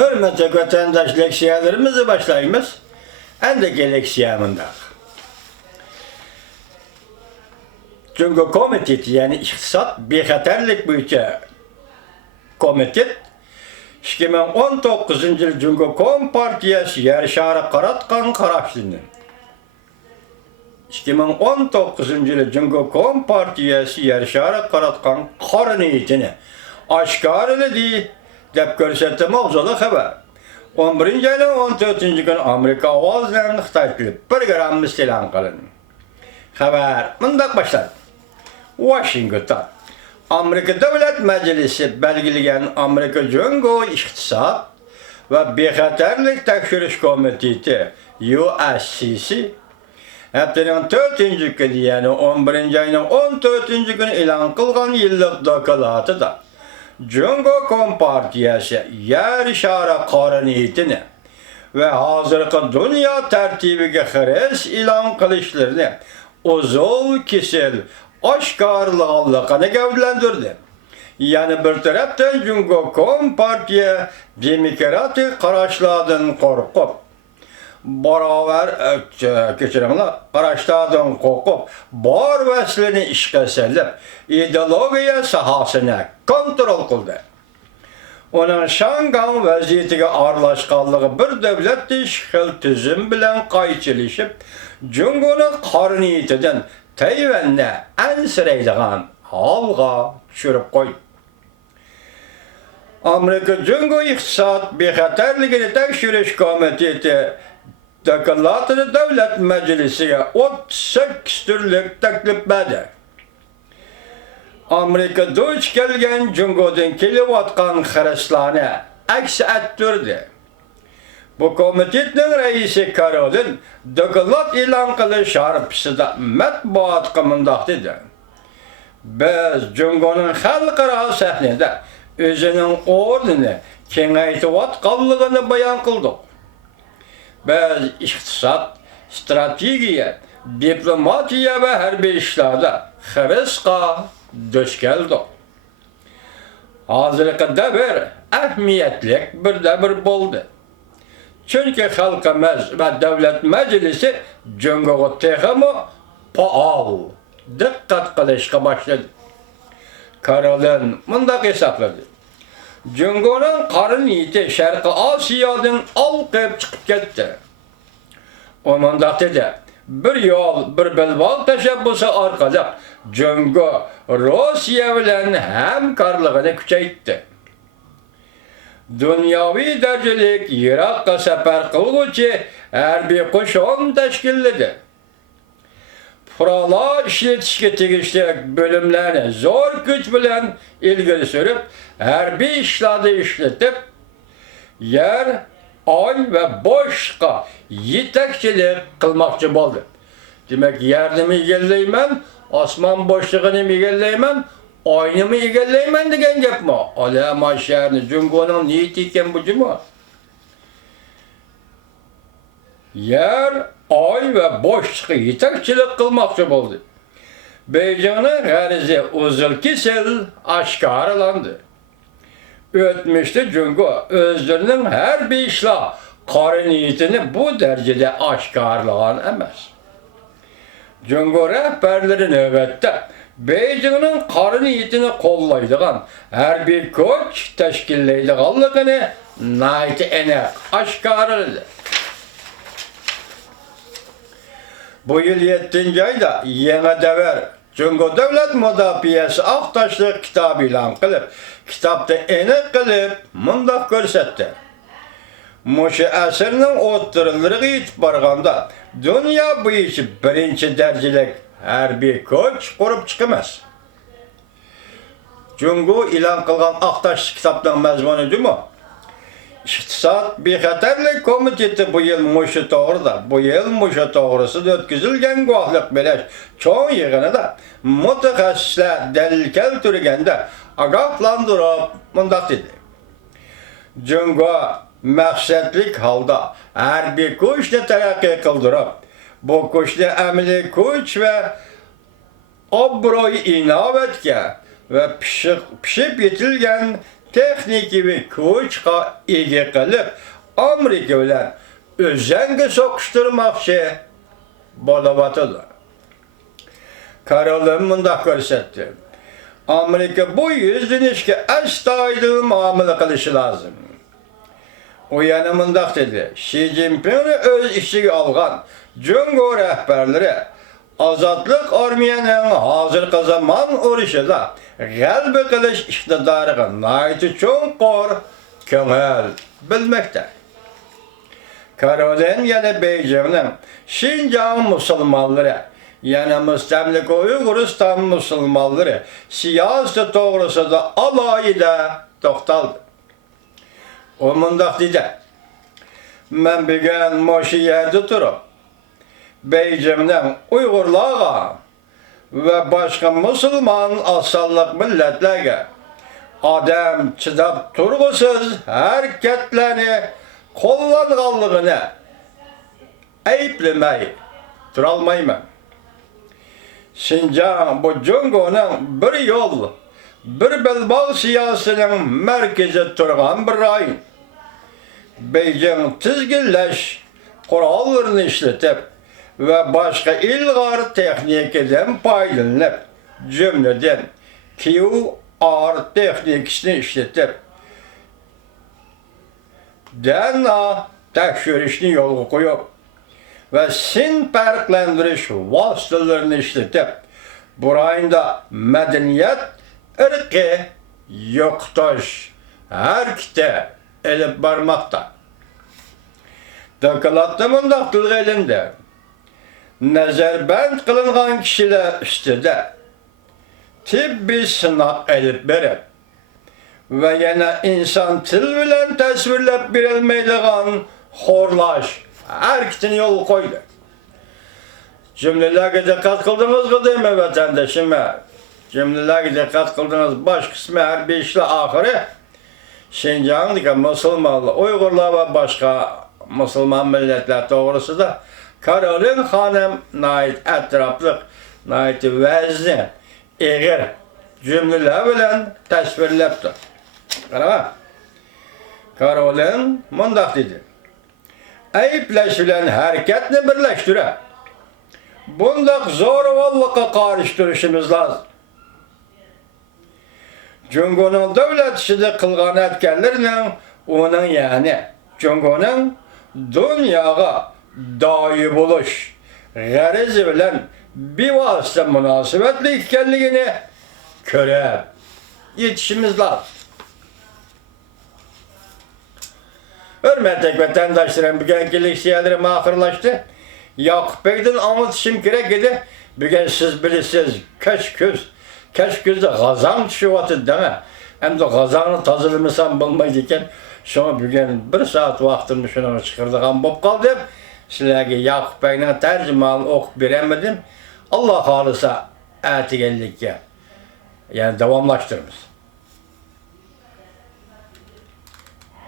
Hürmetli vatandaş leksiyalarımızı başlayımız. Endeki leksiyamında. Çünkü komitet yani iktisat bexatarlik bo'yicha komitet 2019 yil Cumhuriyet Kompartiyasi yer shari qaratgan qarashini 2019 yil Cumhuriyet Kompartiyasi yer shari qaratgan qariniyatini oshkorladi deb ko'rsatdi mavzuli xabar. 11 ayning 14 kuni Amerika ovozidan Xitoy tilib programmasi e'lon qilindi. Xabar bunday boshladi. Washington Amerika Davlat Majlisi belgilagan Amerika Jungo iqtisod va bexatarlik tekshirish komiteti USCC haftaning 4-kuni yani 11 ayning 14 kuni e'lon qilgan yillik dokladida Jungo Kompartiyasi yer shari qariniyatini va hozirgi dunyo tartibiga xaris e'lon qilishlarini uzul kesel oshkorlig'ini gavdlantirdi. Yani bir tarafdan Jungo Kompartiya demokratik qarashlardan qo'rqib, barobar qarashlardan qo'rqib, bor vaslini ishga solib, ideologiya sohasini kontrol qildi. Onun Shangang vaziyatiga aralashganligi bir davlat xil tuzum bilan qaychilishib, Jungoning qariniyatidan Tayvanni ansiraydigan holga tushirib qo'ydi. Amerika Jungo iqtisod bexatarligini tekshirish komiteti dokladini davlat majlisiga 38 turlik taklif berdi. Amerika duch kelgan Jungodan kelayotgan xarajlarni aks ettirdi. Bu komitetning raisi Karolin doklad e'lon qilish sharpisida matbuotga mundoq dedi. Biz Jungoning xalqaro sahnada o'zining o'rnini kengaytirayotganligini bayon qildik. Biz iqtisod, strategiya, diplomatiya va harbiy ishlarda xarisqa duch keldik. Hozirgi davr ahamiyatli bir davr bo'ldi. Çünkü xalqimiz va davlat majlisi Jungoga texmo faol diqqat qilishga boshladi. Karolin mundaq hisobladi. Jungoning qariniyati Sharqi Osiyodan olqib chiqib ketdi. O mundaq dedi. Bir yo'l, bir bilbol tashabbusi orqali Jungo Rossiya bilan hamkorligini kuchaytirdi. Dunyoviy darajalik Iroqqa safar qiluvchi harbiy qo'shin tashkilladi. Fuqarolar ishlatishga tegishli bo'limlarni zo'r kuch bilan ilgari surib, harbiy ishlarda ishlatib, yer, oy va boshqa yetakchilik qilmoqchi bo'ldi. Demak, yerni egallayman, osmon boshlig'ini egallayman, oynimi egallayman degan gapmi? Olama sharni Jungoning niyati ekan bu juma. Yer, oy va boshqa yetakchilik qilmoqchi bo'ldi. Beijingning g'arizi uzil kesel oshkorlandi. O'tmishda Jungo o'zining harbiy ishlar qariniyatini bu darajada oshkorlagan emas. Jungo rahbarlari navbatda Beijingning qariniyatini qo'llaydigan harbiy kuch tashkillaydiganligini aniq oshkorladi. Bu yil 7-oyda yangi davr Jungo davlat mudofaasi aqtashliq kitobi e'lon qilib, kitobda aniq qilib mundaq ko'rsatdi. Mushu asrning o'ttirilariga yetib borganda dunyo bo'yicha birinchi darajalik harbiy kuch qurib chiqamiz. Jungo e'lon qilgan aqtashliq kitobning mazmuni nima? İqtisod bexatarlik komiteti bu yil mushu to'g'risida o'tkazilgan guvohlik berish cho'ng yig'inida mutaxassislar dalil keltirganda ogohlantirib mundaq dedi. Jungo maqsadlik holda harbiy kuchni taraqqiy qildirib, bu kuchni amaliy kuch va obro'y inovatga ve pişip yetilgen texniki kuchqa ega qilib, Amerika bilan o'zanga so'qishtirmoqchi bo'layotdilar. Karolin mundaq ko'rsatdi. Amerika bu yüzünüşke astoydil muomala qilishi lozim. O yana mundaq dedi. Xi Jinpingni o'z ishiga olgan Jungo rahbarlari Ozodlik armiyaning hozirgi zamon urushida g'alaba qilish iqtidoriga nihoyat cho'nqur ko'ngil bilmoqda. Karolin yana Beijingning Xinjiang musulmonlari yana müstemlik Uyg'uriston musulmonlari siyosati to'g'risida alohida to'xtaldi. O mundaq dedi. Men bugun mo'shu yerda turib, Beijingning Uyg'urlarga va boshqa musulmon asonliq millatlarga odam chidab turg'usiz harakatlarni qo'llanganligini ayblamay turolmayman. Xinjiang bu Jungo'ning bir yo'l, bir belbog' siyosatining markazida turgan bir rayon. Beijing tizginlash qurollarini ishlatib va boshqa ilg'or texnikadan foydalanib, jumladan QR texnikasini ishlatib, DNA tekshirishni yo'lga qo'yib ve sin farqlantirish vositalarini ishlatib, bu rayonda madaniyat, irqi yo'qotish harakati elib bormoqda. Dokladda mundaq tilga ilindi. Nazarband qilingan kishilar ustida tibbiy sinov elib berib ve yana inson til bilan tasvirlab berilmaydigan xo'rlash hareketini yol koydu. Cümlelerine dikkat kıldınız mı değil mi vatandaşım? Cümlelerine dikkat kıldınız. Baş kısmı her bir işle ahırı Şinjan'daki Müslümanlar, Uygurlar ve başka Müslüman milletler doğrusu da Karolin Hanım nait etraflık, nait vezni, eğer cümleler bilen tasvirleptir. Karolin mundaq dedi. Ayıplaşılan hareketini birleştire. Bundaq zo'ravonlikqa qarshi turishimiz lazım. Jungo'ning davlat ishida qilgan etkenlerinin onun yani Jungo'ning dunyoga doyi bo'lish g'arizi bilan bevosita munosabatli ekanligini ko'rib yetishimiz lazım. Hürmetli vatandaşlarım, bugünkü leksiyelerim ahırlaştı. Yakup Bey'den anlatışım gerek idi. Bugün siz bilirsiniz, keşküzde gazan düşüyordu değil mi? Hem de gazanı tazılamasam bulmaydıkken, şuna bugün bir saat vaktimi şuna çıkırdıgan bop kaldım. Sizlerge Yakup Bey'den tercümanı okup veremedim. Allah kalırsa eti geldik ya. Yani devamlaştırırız.